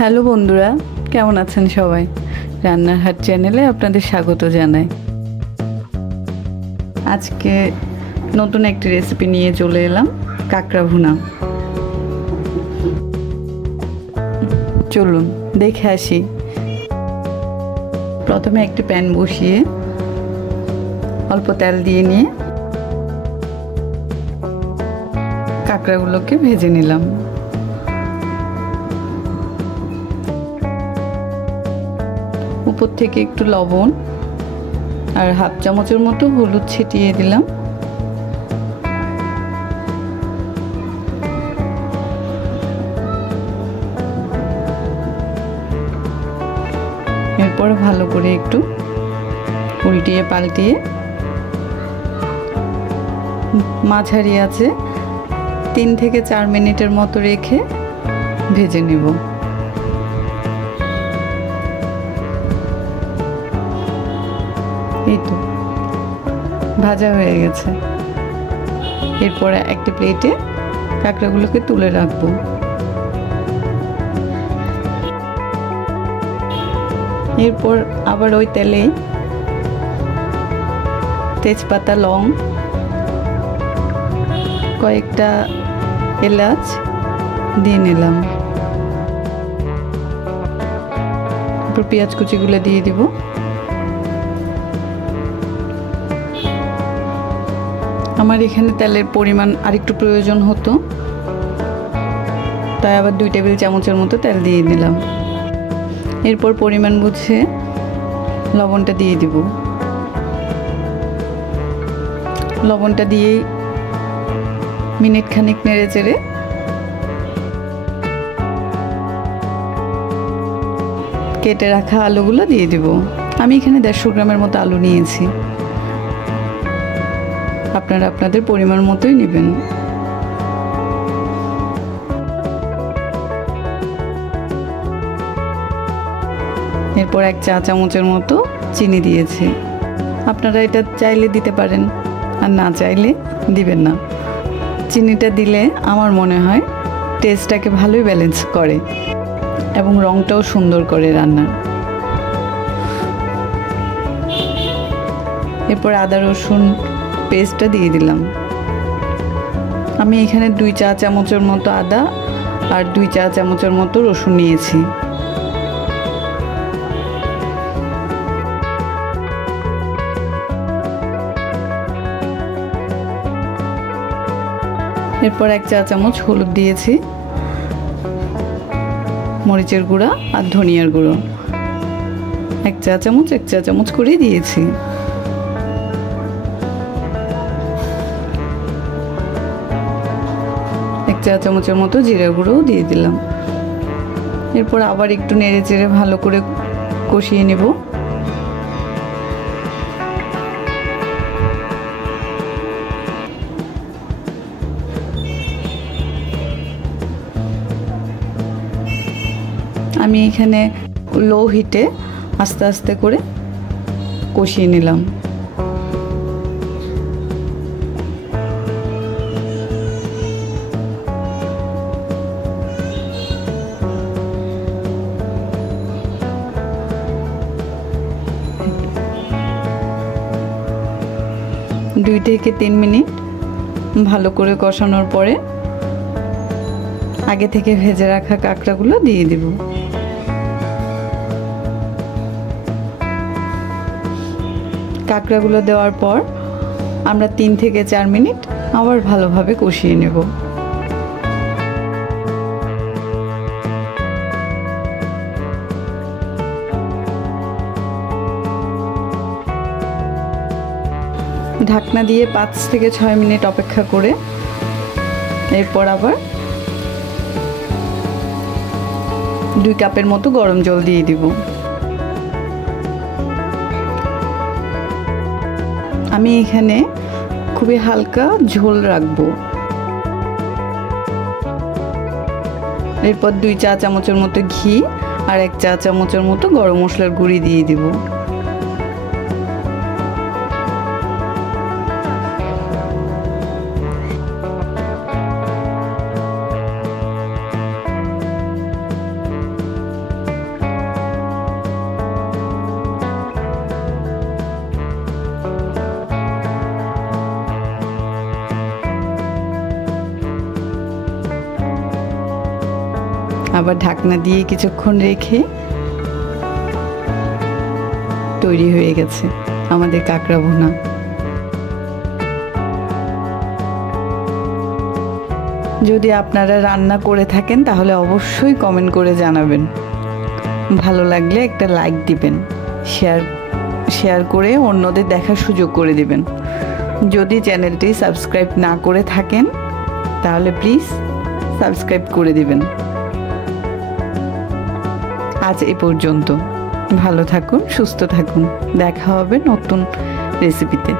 Hello বন্ধুরা, কেমন আছেন সবাই? রান্নার হাট চ্যানেলে আপনাদের স্বাগত জানাই। আজকে নতুন একটি রেসিপি নিয়ে চলে এলাম, কাঁকড়া ভুনা। চলুন দেখে আসি। প্রথমে একটি প্যান বসিয়ে অল্প তেল দিয়ে নিয়ে কাঁকড়াগুলোকে ভেজে নিলাম। উপর থেকে একটু লবণ আর হাফ চামচের মতো হলুদ ছিটিয়ে দিলাম। এরপর ভালো করে একটু উল্টিয়ে পাল্টিয়ে মাঝারি আছে 3 থেকে 4 মিনিটের মতো রেখে ভেজে নেব। এই তো ভাজা হয়ে গেছে। এরপরে একটা প্লেটে কাঁকড়াগুলোকে তুলে রাখবো। এরপর আবার ওই তেলেই তেজপাতা, লং, কয়েকটা এলাচ দিয়ে নিলাম। এরপর পেঁয়াজ কুচিগুলো দিয়ে দিব। আমার এখানে তেলের পরিমাণ আরেকটু প্রয়োজন হতো, তাই আবার 2 টেবিল চামচের মতো তেল দিয়ে দিলাম। এরপর পরিমাণ বুঝে লবণটা দিয়ে দিব। লবণটা দিয়েই মিনিট খানিক নেড়ে চেড়ে কেটে রাখা আলুগুলো দিয়ে দিব। আমি এখানে 150 গ্রামের মতো আলু নিয়েছি, আপনারা আপনাদের পরিমাণ মতোই নেবেন। এরপর 1 চা চামচের মতো চিনি দিয়েছি। আপনারা এটা চাইলে দিতে পারেন, আর না চাইলে দিবেন না। চিনিটা দিলে আমার মনে হয় টেস্টটাকে ভালোই ব্যালেন্স করে এবং রঙটাও সুন্দর করে রান্নার। এরপর আদা রসুন পেস্টটা দিয়ে দিলাম। আমি এখানে 2 চা চামচের মতো আদা আর 2 চা চামচের মতো রসুন নিয়েছি। এরপর 1 চা চামচ হলুদ দিয়েছি, মরিচের গুঁড়া আর ধনিয়ার গুঁড়ো 1 চা চামচ করে দিয়েছি। চা চামচের মতো জিরা গুঁড়োও দিয়ে দিলাম। এরপর আবার একটু নেড়ে চেড়ে ভালো করে কষিয়ে নেব। আমি এখানে লো হিটে আস্তে আস্তে করে কষিয়ে নিলাম। দুই থেকে 3 মিনিট ভালো করে কষানোর পরে আগে থেকে ভেজে রাখা কাঁকড়াগুলো দিয়ে দিব। কাঁকড়াগুলো দেওয়ার পর আমরা 3 থেকে 4 মিনিট আবার ভালোভাবে কষিয়ে নেব। ঢাকনা দিয়ে 5 থেকে 6 মিনিট অপেক্ষা করে এরপর আবার 2 কাপের মতো গরম জল দিয়ে দিব। আমি এখানে খুবই হালকা ঝোল রাখবো। এরপর 2 চা চামচের মতো ঘি আর 1 চা চামচের মতো গরম মশলার গুঁড়ি দিয়ে দিব। আবার ঢাকনা দিয়ে কিছুক্ষণ রেখে তৈরি হয়ে গেছে আমাদের কাঁকড়া ভুনা। যদি আপনারা রান্না করে থাকেন তাহলে অবশ্যই কমেন্ট করে জানাবেন। ভালো লাগলে একটা লাইক দিবেন, শেয়ার করে অন্যদের দেখার সুযোগ করে দিবেন। যদি চ্যানেলটি সাবস্ক্রাইব না করে থাকেন তাহলে প্লিজ সাবস্ক্রাইব করে দিবেন। আজ এ পর্যন্ত। ভালো থাকুন, সুস্থ থাকুন। দেখা হবে নতুন রেসিপিতে।